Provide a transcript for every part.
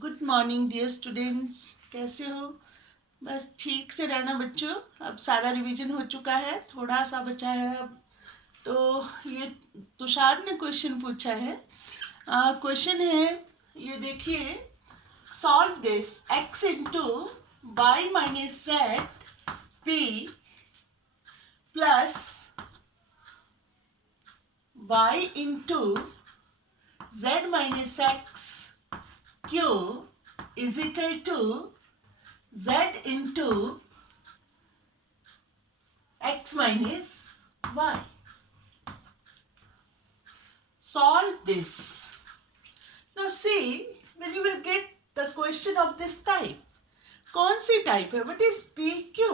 Good morning dear students, कैसे हो? बस ठीक से रहना बच्चों। अब सारा रिवीजन हो चुका है, थोड़ा सा बचा है अब। तो ये तुषार ने क्वेश्चन पूछा है। क्वेश्चन है, ये देखिए, solve this x into y minus z p plus y into z minus x q is equal to z into x minus y. Solve this. Now see, when you will get the question of this type. कौन सी type है? What is PQ?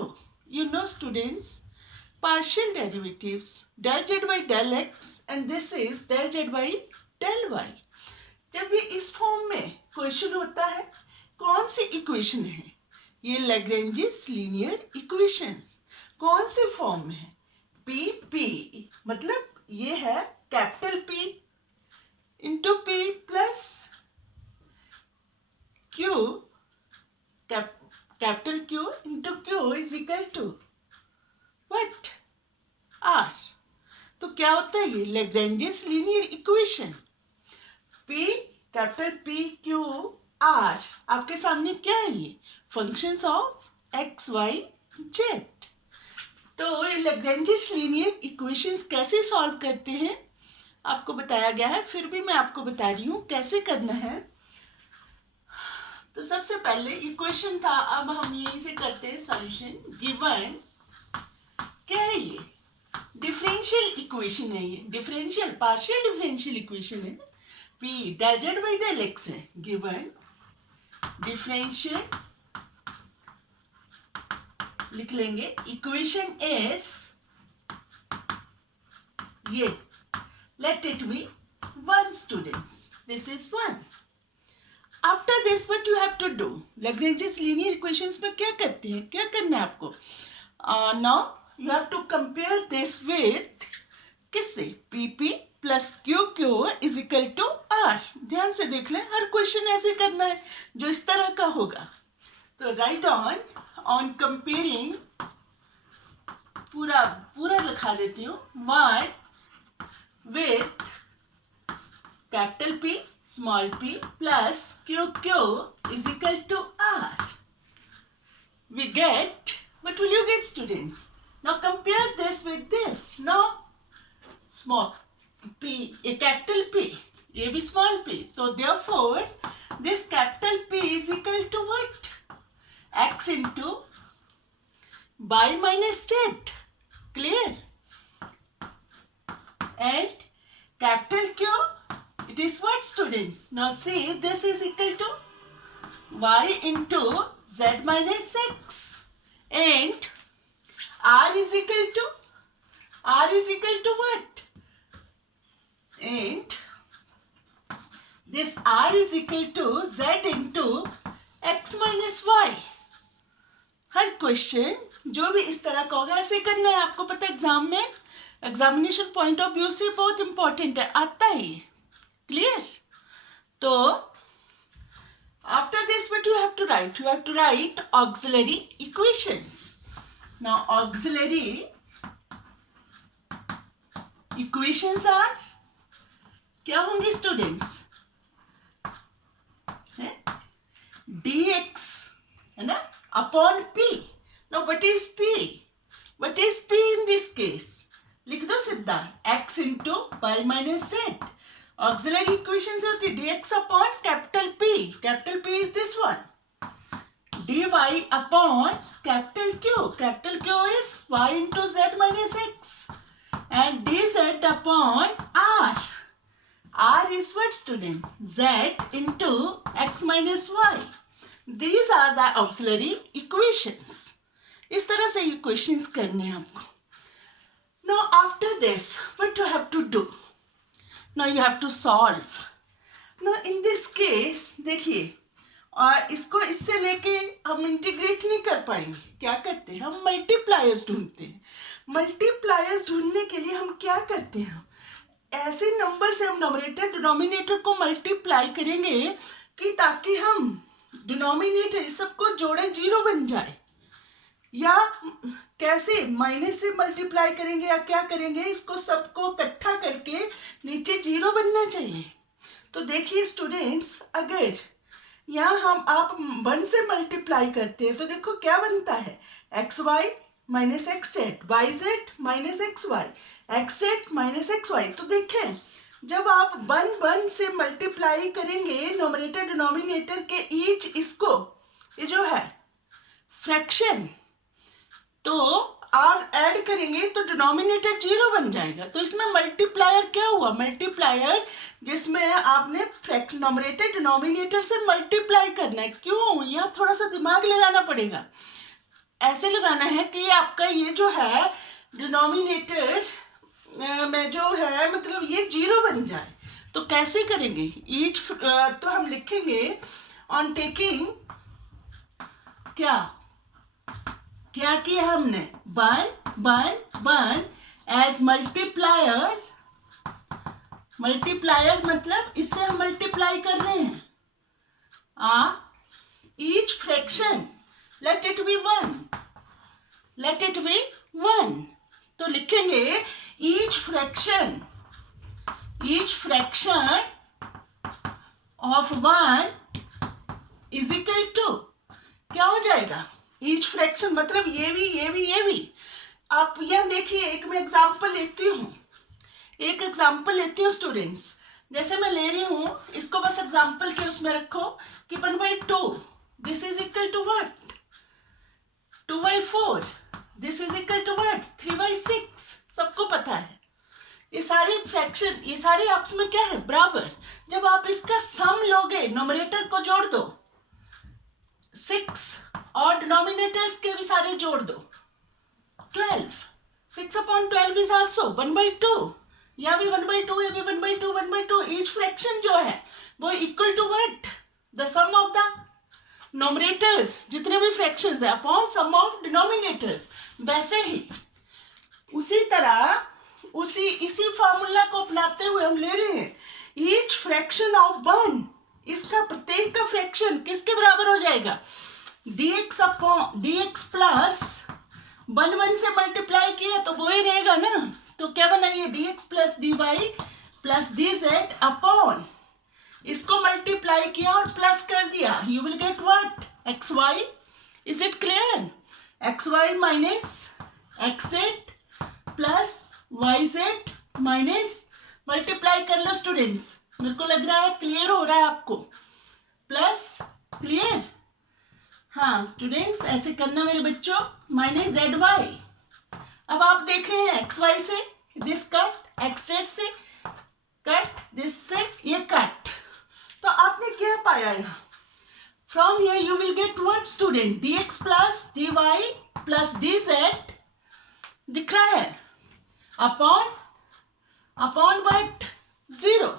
You know students, partial derivatives, del z by del x and this is del z by del y. जब ये इस form में question होता है, कौन सी equation है? ये लैग्रेंजियस लीनियर इक्वेशन। कौन से फॉर्म में है? पी पी मतलब ये है capital P into P plus Q, capital Q into Q is equal to what? R. तो क्या होता है ये? Lagrange's linear equation. P capital P Q R, आपके सामने क्या है? ये functions of x Y Z. तो ये लैग्रेंजियस लीनियर इक्वेशंस कैसे सॉल्व करते हैं आपको बताया गया है, फिर भी मैं आपको बता रही हूँ कैसे करना है। तो सबसे पहले इक्वेशन था, अब हम यहीं से करते हैं सॉल्यूशन। गिवन क्या है? ये डिफरेंशियल इक्वेशन है, ये डिफरेंशियल पार्शियल डिफरेंशियल इक्वेशन है। P del z by del x है। गिवन डिफरेंशियल लिख लेंगे, इक्वेशन इज ये, let it be 1 students. This is 1. After this what you have to do? Lagrange's linear equations में क्या करते हैं? क्या करना है आपको? Now you have to compare this with किससे? PP plus QQ is equal to R. ध्यान से देख लें, हर क्वेश्चन ऐसे करना है जो इस तरह का होगा। तो राइट ऑन कंपेयरिंग, पूरा लिखा देती हूँ, 1 with capital P small p plus QQ is equal to R. We get, what will you get students? Now compare this with this. Now small p, a capital P, a be small p. So therefore this capital P is equal to what? X into y minus z. Clear? And capital Q, it is what students? Now see, this is equal to y into z minus x and r is equal to what? And this r is equal to z into x minus y. Her question जो भी इस तरह का होगा ऐसे करना है। आपको पता है एग्जाम में, एग्जामिनेशन पॉइंट ऑफ व्यू से बहुत इंपॉर्टेंट है, आता है ये। क्लियर? तो after this what you have to write? You have to write auxiliary equations. Now auxiliary equations are क्या होंगे स्टूडेंट्स? dx है ना, upon p. Now what is p? What is p in this case? लिख दो सीधा, x into y minus z. Auxiliary equation से होती है dx upon capital P. Capital P is this one. dy upon capital Q. Capital Q is y into z minus x and dz upon r. r is what student? z into x minus y. These are the auxiliary equations. इस तरह से equations करने हैं आपको। Now after this, what you have to do? Now you have to solve. Now in this case, देखिए, और इसको इससे लेके हम इंटीग्रेट नहीं कर पाएंगे। क्या करते हैं? हम मल्टीप्लायर्स ढूंढते हैं। मल्टीप्लायर्स ढूंढने के लिए हम क्या करते हैं? ऐसे नंबर से हम नंबरेटर डिनोमिनेटर को मल्टीप्लाई करेंगे कि ताकि हम डिनोमिनेटर सबको जोड़े 0 बन जाए, या कैसे माइनस से मल्टीप्लाई करेंगे या क्या करेंगे, इसको सबको इकट्ठा करके नीचे 0 बनना चाहिए। तो देखिए स्टूडेंट्स, अगर यहाँ हम आप 1 से मल्टीप्लाई करते हैं तो देखो क्या बनता है, x y minus x z, y z minus x y, x z minus x y. तो देखें जब आप 1 से मल्टीप्लाई करेंगे नोमिनेटर डिनोमिनेटर के ईच, इसको ये जो है फ्रैक्शन, तो और ऐड करेंगे तो डिनोमिनेटर 0 बन जाएगा। तो इसमें मल्टीप्लायर क्या हुआ, मल्टीप्लायर जिसमें आपने नोमिनेटर डिनोमिनेटर से मल्टीप्लाई करना है। क्यों, यह थोड़ा सा दिमाग लगाना पड़ेगा। ऐसे लगाना है कि आपका ये जो है डिनोमिनेटर में जो है मतलब ये 0 बन जाए। तो कैसे करेंगे, ईच तो हम लिखेंगे ऑन टेकिंग, क्या किया हमने, 1 एज मल्टीप्लायर मतलब इससे हम मल्टीप्लाई कर रहे हैं each fraction, let it be 1, तो लिखेंगे each fraction of 1 is equal to, क्या हो जाएगा, ईच फ्रैक्शन मतलब ये भी। आप यह देखिए, एक मैं एग्जांपल लेती हूँ स्टूडेंट्स। जैसे मैं ले रही हूँ इसको, बस एग्जांपल के उसमें रखो कि 1/2 this is equal to what, 2/4 this is equal to what, 3/6। सबको पता है ये सारी फ्रैक्शन, ये सारी आपस में क्या है, बराबर। जब आप इसका सम लोगे, नोमिनेटर को जोड़ दो 6 और डिनोमिनेटर्स के भी सारे जोड़ दो 12, 6/12 इज आल्सो 1/2, या भी 1/2, ये भी 1/2। ईच फ्रैक्शन जो है वो equal to what, the sum of the nominators, जितने भी फ्रैक्शंस है, अपॉन सम ऑफ डिनोमिनेटर्स। वैसे ही उसी तरह इसी फॉर्मूला को अपनाते हुए हम ले रहे हैं ईच फ्रैक्शन ऑफ 1, इसका प्रत्येक का फ्रैक्शन किसके बराबर हो जाएगा, dx प्लस 1 से मल्टीप्लाई किया तो वो ही रहेगा ना। तो क्या बनाइए, dx plus dy plus dz upon, इसको मल्टीप्लाई किया और प्लस कर दिया, you will get what, xy। Is it clear, xy minus xz plus yz minus, multiply कर लो स्टूडेंट्स, मेरे को लग रहा है क्लियर हो रहा है आपको, प्लस, क्लियर। हाँ स्टूडेंट्स, ऐसे करना मेरे बच्चों, माइनस ZY। अब आप देख रहे हैं XY से दिस कट, XZ से कट, दिस से ये कट, तो आपने क्या पाया यहाँ, from here you will get what student, dx plus dy plus dz दिख रहा है, अपॉन व्हाट, 0।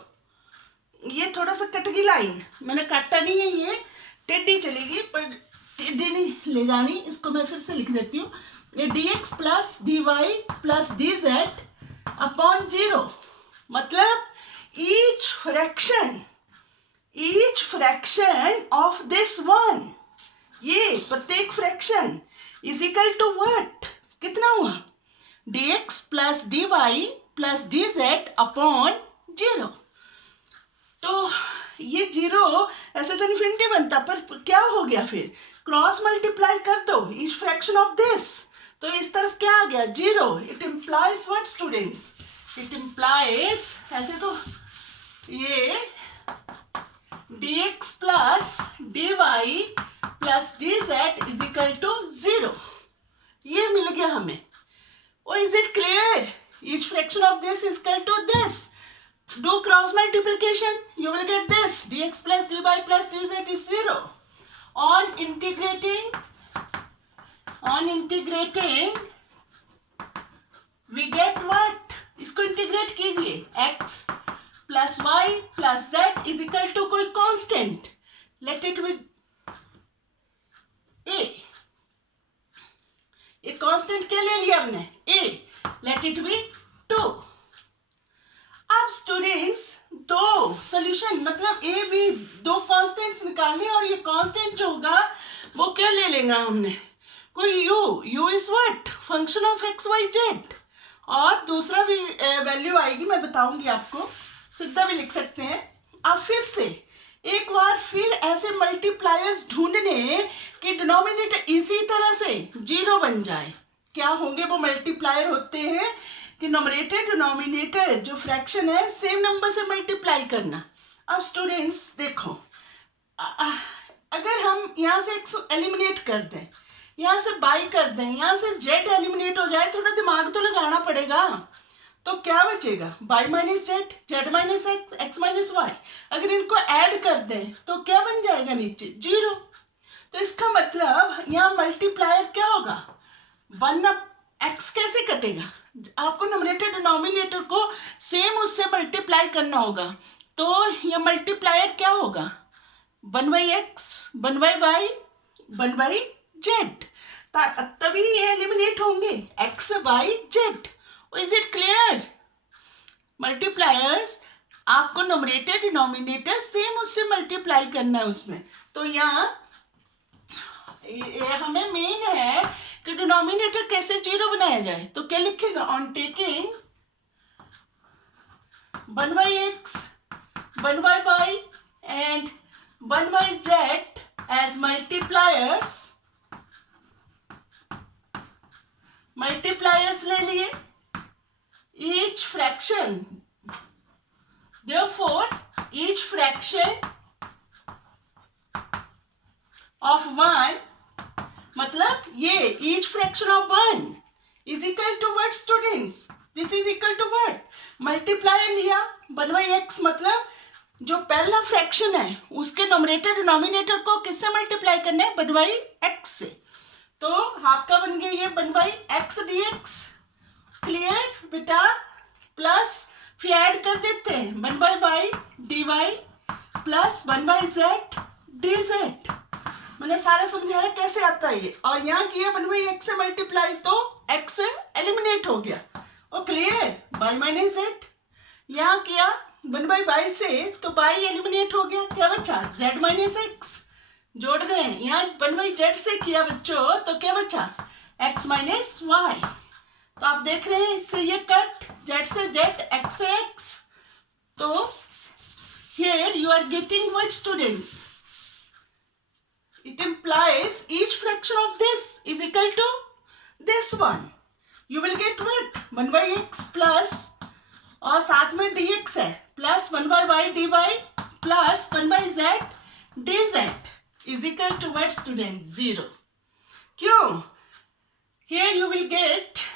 ये थोड़ा सा कट गई लाइन, मैंने काटा नहीं है, ये टेढ़ी चलेगी, पर टेढ़ी नहीं ले जानी, इसको मैं फिर से लिख देती हूँ, ये dx plus dy plus dz upon 0, मतलब ईच फ्रैक्शन ऑफ दिस 1, ये प्रत्येक fraction is equal to what, कितना हुआ, dx plus dy plus dz upon 0। तो ये 0 ऐसे तो इन्फिनिटी बनता, पर क्या हो गया, फिर क्रॉस मल्टीप्लाई कर दो ईच फ्रैक्शन ऑफ दिस, तो इस तरफ क्या आ गया, 0। It implies what students, it implies, ऐसे तो ये dx plus dy plus dz is equal to 0, ये मिल गया हमें। Oh, is it clear? Each fraction of this is equal to this. Do cross multiplication, you will get this, dx plus dy plus dz is 0. On integrating, we get what? इसको integrate कीजिए, x plus y plus z is equal to कोई constant, let it with a, एक constant क्या ले लिया हमने, a, late it B 2। अब students दो सॉल्यूशन मतलब ए बी दो कांस्टेंट्स निकालने और ये कांस्टेंट जो होगा वो क्या ले लेंगे हमने कोई u is what function of x Y z और दूसरा भी वैल्यू आएगी मैं बताऊंगी आपको सीधा भी लिख सकते हैं। अब फिर से एक बार फिर ऐसे मल्टीप्लायर्स ढूंढने कि डिनोमिनेटर इसी तरह से जीरो बन जाए। क्या होंगे वो मल्टीप्लायर होते हैं कि नॉमिनेटर डिनोमिनेटर जो फ्रैक्शन है सेम नंबर से मल्टीप्लाई करना। अब स्टूडेंट्स देखो अगर हम यहाँ से एक्स एलिमिनेट कर दें यहाँ से बाई कर दें यहाँ से जेड एलिमिनेट हो जाए थोड़ा दिमाग तो लगाना पड़ेगा। तो क्या बचेगा by minus z z minus x x minus y. अगर इनको ऐड कर दें तो क्या बन जाएगा नीचे जीरो। तो इसका मतलब यहाँ मल्टीप्लायर क्या होगा वन अप एक्स कैसे कटेगा आपको नॉमिनेटर डिनोमिनेटर को सेम उससे मल्टीप्लाई करना होगा। तो यह मल्टीप्लायर क्या होगा one by x one by y one by z तभी ये एलिमिनेट होंगे x Y z. Is it clear multipliers आपको नॉमिनेटर डिनोमिनेटर सेम उससे मल्टीप्लाई करना है उसमें। तो यहाँ हमें मेन है कि डिनोमिनेटर कैसे जीरो बनाया जाए। तो क्या लिखेगा on taking one by x one by y and one by z as multipliers ले लिए each fraction therefore each fraction of 1 मतलब ये each fraction of 1 is equal to what students this is equal to what multiplier लिया 1 by x मतलब जो पहला fraction है उसके नॉमिनेटर डिनोमिनेटर को किससे मल्टीप्लाई करना है 1 by x से। तो आपका बन गया ये 1 by x dx क्लियर बेटा प्लस फिर ऐड कर देते हैं 1 by y dy plus 1 by z dz। मैंने सारा समझाया कैसे आता है ये और यहाँ किया 1 by x से मल्टीप्लाई तो x एलिमिनेट हो गया और क्लियर y माइनस z। यहाँ किया 1 by y से तो y एलिमिनेट हो गया क्या बचा z माइनस x जोड़ रहे हैं। यहाँ 1 by z से किया बच्चों तो क्या बचा x माइनस y। तो आप देख रहे हैं इससे ये कट z से z x से x। तो here you are getting what students it implies each fraction of this is equal to this one you will get what 1 by x plus और साथ में dx है plus 1 by y dy plus 1 by z dz is equal to what student 0। क्यों here you will get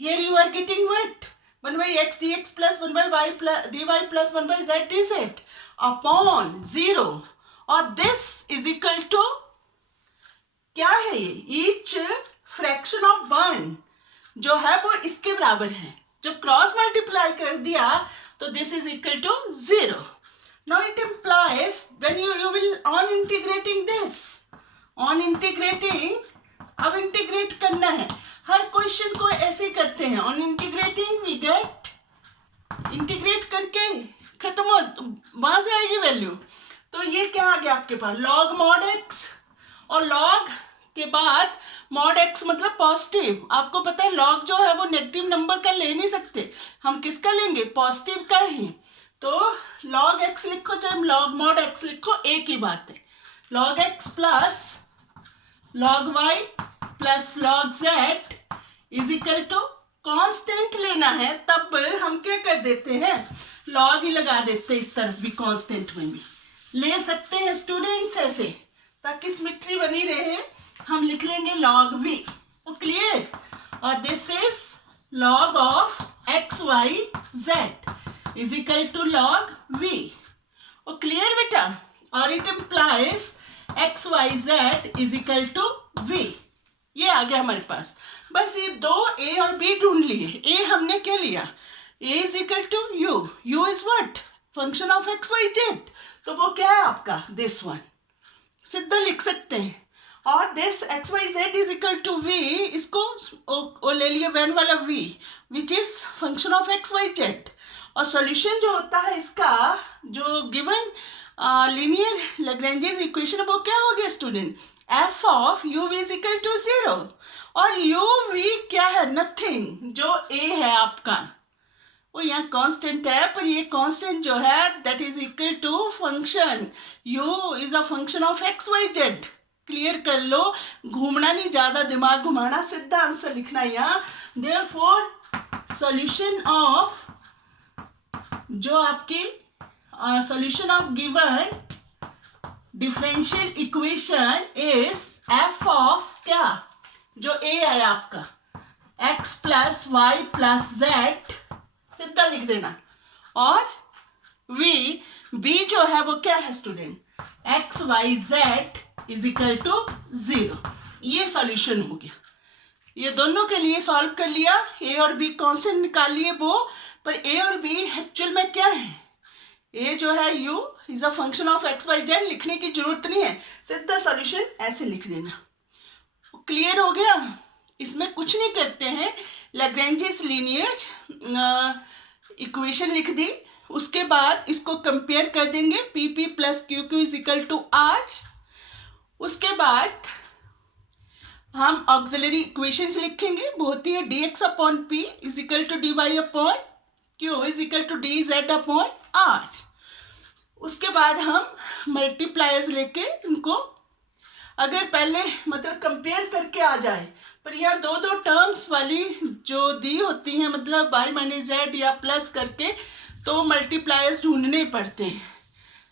here you are getting what 1 by x dx plus 1 by y plus dy plus 1 by z dz upon 0 और this is equal to क्या है ये each fraction of 1 जो है वो इसके बराबर है। जब क्रॉस मल्टीप्लाई कर दिया तो this is equal to 0। now it implies when you will on integrating this on integrating अब इंटीग्रेट करना है हर क्वेश्चन को ऐसे करते हैं on integrating we get integrate करके खत्म हो वहां से आएगी वैल्यू। तो ये क्या आ गया आपके पास लॉग मॉड एक्स और लॉग के बाद मॉड एक्स मतलब पॉजिटिव। आपको पता है लॉग जो है वो नेगेटिव नंबर का ले नहीं सकते हम किसका लेंगे पॉजिटिव का ही। तो लॉग एक्स लिखो चाहे लॉग मॉड एक्स लिखो एक ही बात है log x plus log y plus log z is equal to constant लेना है तब हम क्या कर देते हैं log ही लगा देते हैं इस तरफ भी कांस्टेंट में भी ले सकते हैं स्टूडेंट्स ऐसे ताकि सिमेट्री बनी रहे हम लिख लेंगे log v तो क्लियर और this is log of x y z is equal to log v और क्लियर बेटा और it implies x Y z is equal to v. ये आ गया हमारे पास बस ये दो ए और बी ढूंढ लिए। ए हमने क्या लिया A is equal to U U is what function of x Y Z तो वो क्या है आपका दिस वन सीधा लिख सकते हैं और this x Y z is equal to v, इसको ले लिए वैन वाला v which is function of x Y z. और सॉल्यूशन जो होता है इसका, जो गिवन लीनियर लैग्रेंजेस इक्वेशन, वो क्या हो गया student, f of u v is equal to 0। और यू वी क्या है, नथिंग, जो ए है आपका वो यहाँ कांस्टेंट है, पर ये कांस्टेंट जो है that is equal to function u is a function of x Y z. Clear कर लो, घूमना नहीं, ज्यादा दिमाग घुमाना, सीधा आंसर लिखना यहाँ। देयरफॉर सॉल्यूशन ऑफ, जो आपकी solution of given differential equation is f of क्या, जो ए है आपका x plus y plus z, सीधा लिख देना, और b जो है वो क्या है student, x Y z is equal to 0। ये सॉल्यूशन हो गया। ये दोनों के लिए सॉल्व कर लिया, a और b कांस्टेंट निकाल लिए वो, पर a और b एक्चुअल में क्या है, a जो है u is a function of x Y z, लिखने की जरूरत नहीं है, सीधा सॉल्यूशन ऐसे लिख देना। क्लियर हो गया। इसमें कुछ नहीं करते हैं, लैग्रेंजेस लीनियर इक्वेशन लिख दी, उसके बाद इसको कंपेयर कर देंगे, p p plus q q is equal to r. उसके बाद हम ऑक्सिलरी इक्वेशंस लिखेंगे, वो होती है d x upon p is equal to d y upon q is equal to d z upon r. उसके बाद हम मल्टीप्लायर्स लेके इनको, अगर पहले मतलब कंपेयर करके आ जाए, पर यहाँ दो दो टर्म्स वाली जो दी होती हैं, मतलब y माइनस जेड या प्लस करके, तो मल्टीप्लायर्स ढूंढने पड़ते हैं,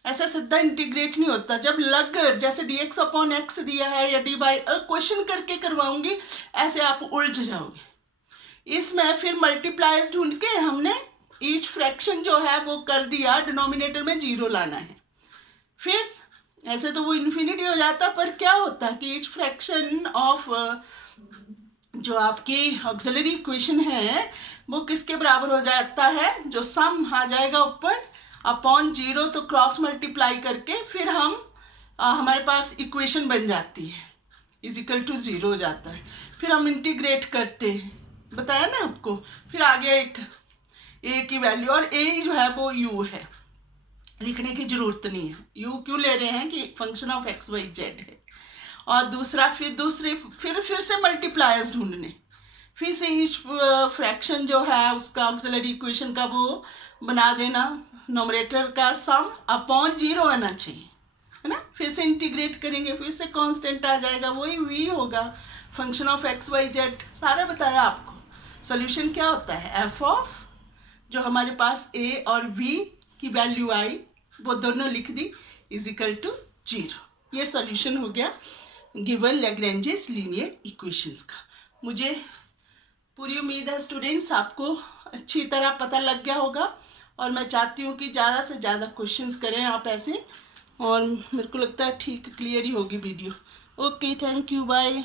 ऐसा सीधा इंटीग्रेट नहीं होता। जब लग जैसे डी एक्स अपॉन एक्स दिया है या डी बाई, क्वेश्चन करके करवाऊंगी, ऐसे आप उलझ जाओगे। इसमें फिर मल्टीप्लायर्स ढूंढ के हमने ईच फ्रैक्शन जो है वो कर दिया, डिनोमिनेटर में 0 लाना है। फिर ऐसे तो वो इन्फिनिटी हो जाता, पर क्या होता है कि ईच फ्रैक्शन ऑफ जो आपकी ऑक्सिलरी इक्वेशन है वो किसके बराबर हो जाता है, जो सम आ जाएगा ऊपर अपॉन 0, तो क्रॉस मल्टीप्लाई करके फिर हम हमारे पास इक्वेशन बन जाती है, इज इक्वल टू 0 हो जाता है। फिर हम इंटीग्रेट करते हैं, बताया ना आपको। फिर आगे एक ए की वैल्यू, और ए जो है वो यू है, लिखने की जरूरत नहीं है, यू क्यों ले रहे हैं कि function of x Y z है। और दूसरा फिर से मल्टीप्लायर्स ढूंढने, फिर से ईच फ्रैक्शन जो है उसका ऑक्सिलरी इक्वेशन का वो बना देना, नोमरेटर का सम अपॉन 0 आना चाहिए, है ना। फिर से इंटीग्रेट करेंगे, फिर से कांस्टेंट आ जाएगा, वही v होगा, function of x Y z, सारा बताया आपको। सॉल्यूशन क्या होता है, एफ ऑफ जो हमारे पास a और v की वैल्यू आई वो दोनों लिख दी, इज इक्वल टू 0। ये सॉल्यूशन हो गया गिवन लैग्रेंजेस लीनियर इक्वेशंस का। मुझे पूरी उम्मीद है स्टूडेंट्स आपको अच्छी तरह पता लग गया होगा, और मैं चाहती हूँ कि ज़्यादा से ज़्यादा क्वेश्चंस करें आप ऐसे, और मेरे को लगता है ठीक क्लियर ही होगी video. Okay, thank you, bye.